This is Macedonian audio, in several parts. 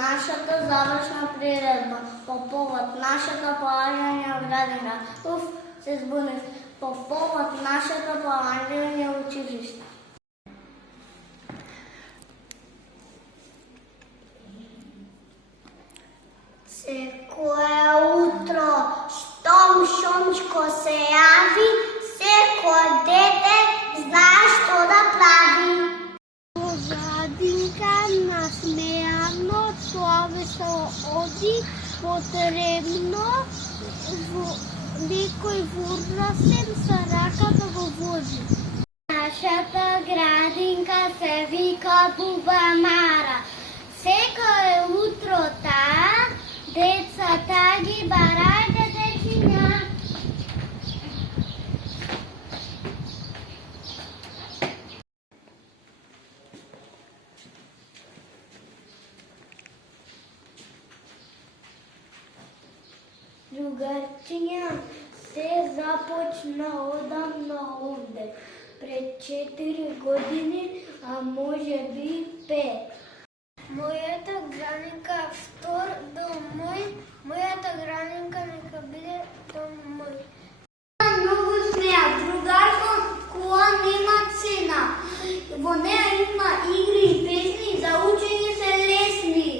Нашата завършна приредба по повод нашата полагanja градина. Се збунив. По повод нашата полагanja училища. Всеко утро, щом шунчко се яви, всеко дете знае що да прави. Градинка насмеяно, словесно оди, потребно некој возрастен са рака да го вози. Нашата градинка се вика Бубамара. Секое утро таа, децата ги барајте дечиња. Другарчиња, се започна одамна овде, пред 4 години, а може би 5. Моята градинка втор дом мој, мојата градинка нека биде дом мој. Многу смеа, другарко кола нема цена. Во неа има игри и песни, за учење се лесни.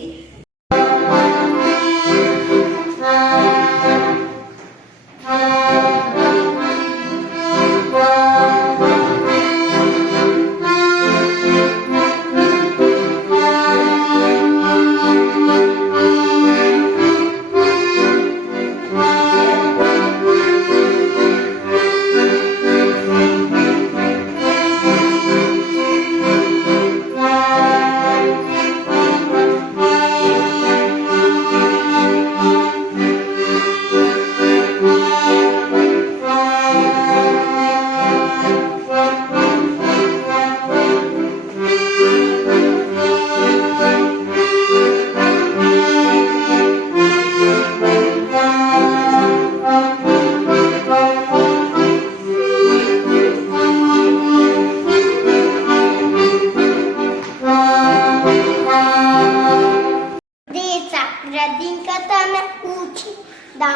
Градинката ме учи да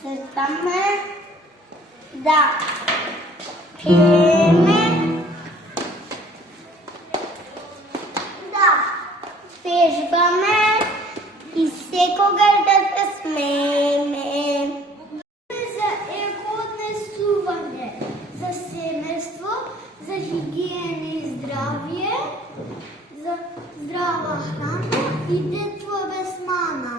цветаме, да пееме, да пежбаме и секогаш да се смееме. За екооднесување, за семејство, за хигиена и здравје, за здрава храна и детство без мана.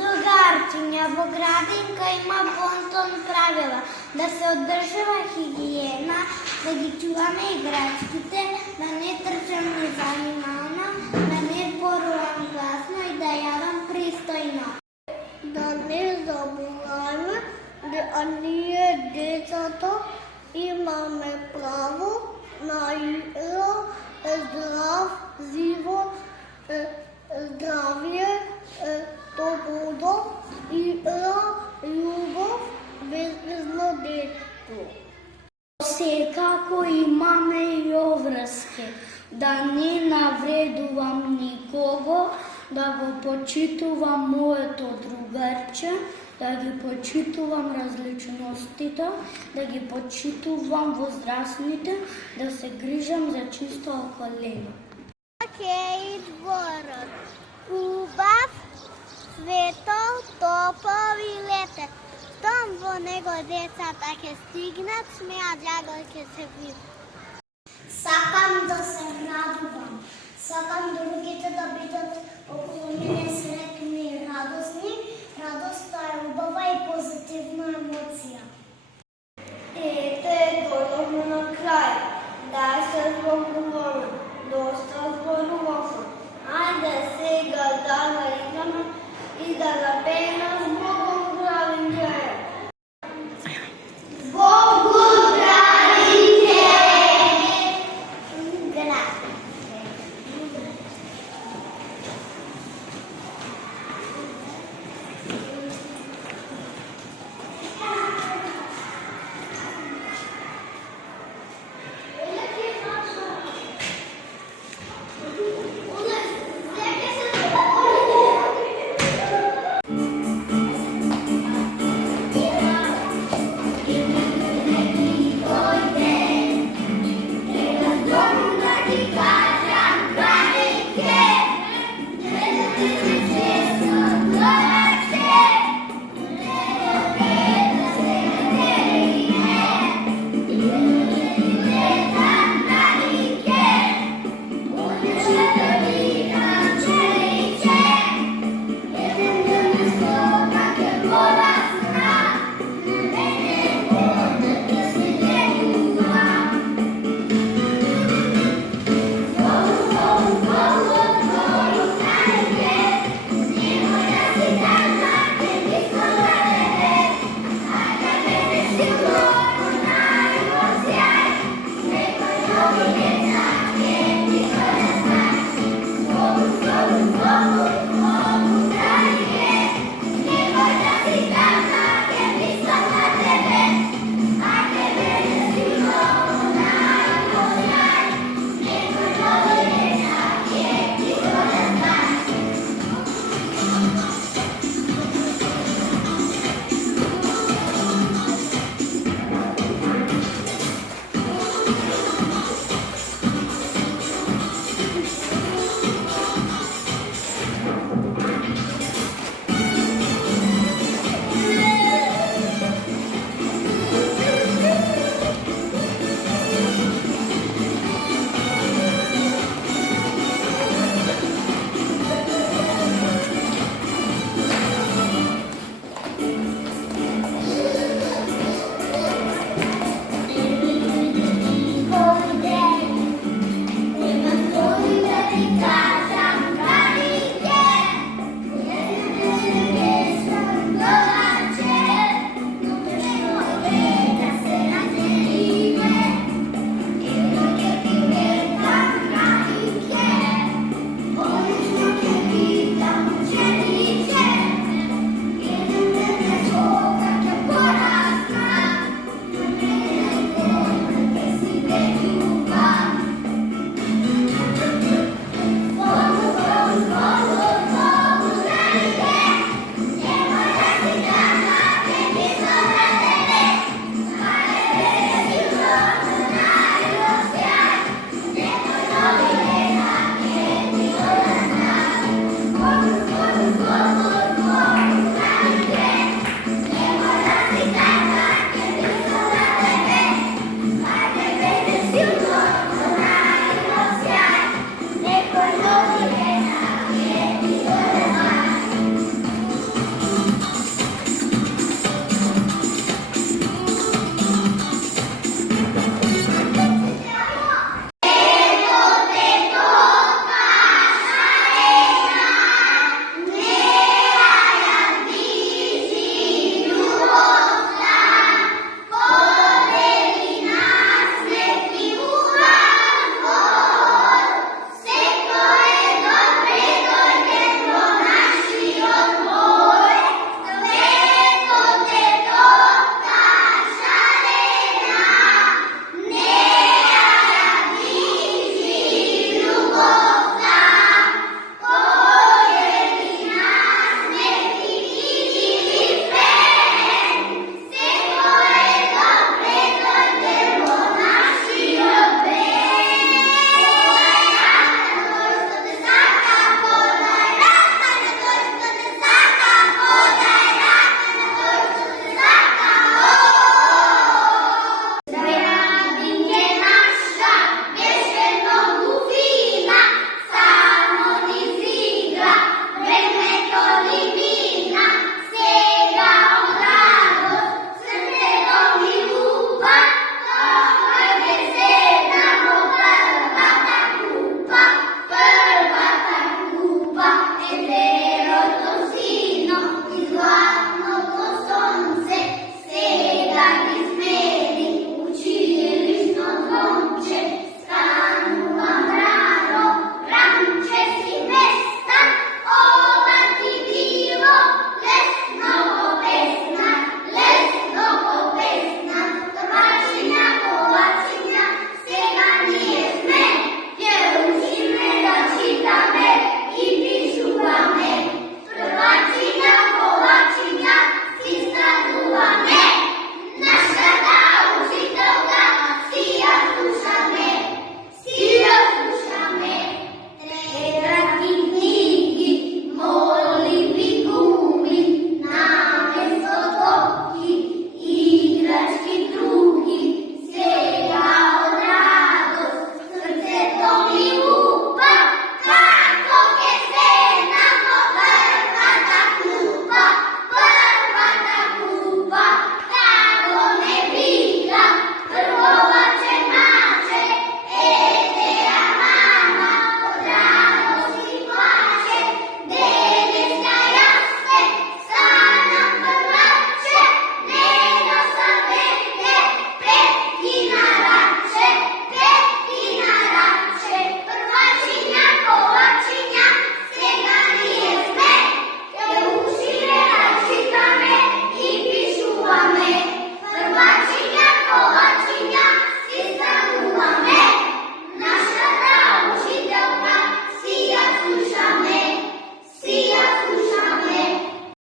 Другарчиња, во градинка има понтон правила да се одржава хигиена, да ги чуваме играчките, да не трчам незанимано, да не зборувам гласно и да јадам пристојно. Да не забораваме да ние децата имаме право на игра, здрав живот, здравје, слобода, игра, љубов, безбедно детство. Секако имаме и обврски, да не навредувам никого, да го почитувам моето другарче, да ги почитувам различностите, да ги почитувам возрастните, да се грижам за чиста околина. Океј, дворот, убав, светол, топол и летен. Штом во него децата ќе стигнат, смеа драго ќе се бив. Сакам да се радувам, сакам другите да бидат околу мене сретни и радосни. Радоста е убава и позитивна емоција. Ете, дојдовме на крај. Дај се зборуваме, доста зборуваме. Ајде сега да играме и да напееме Збогу градинке. Збогу градинке! Znowu,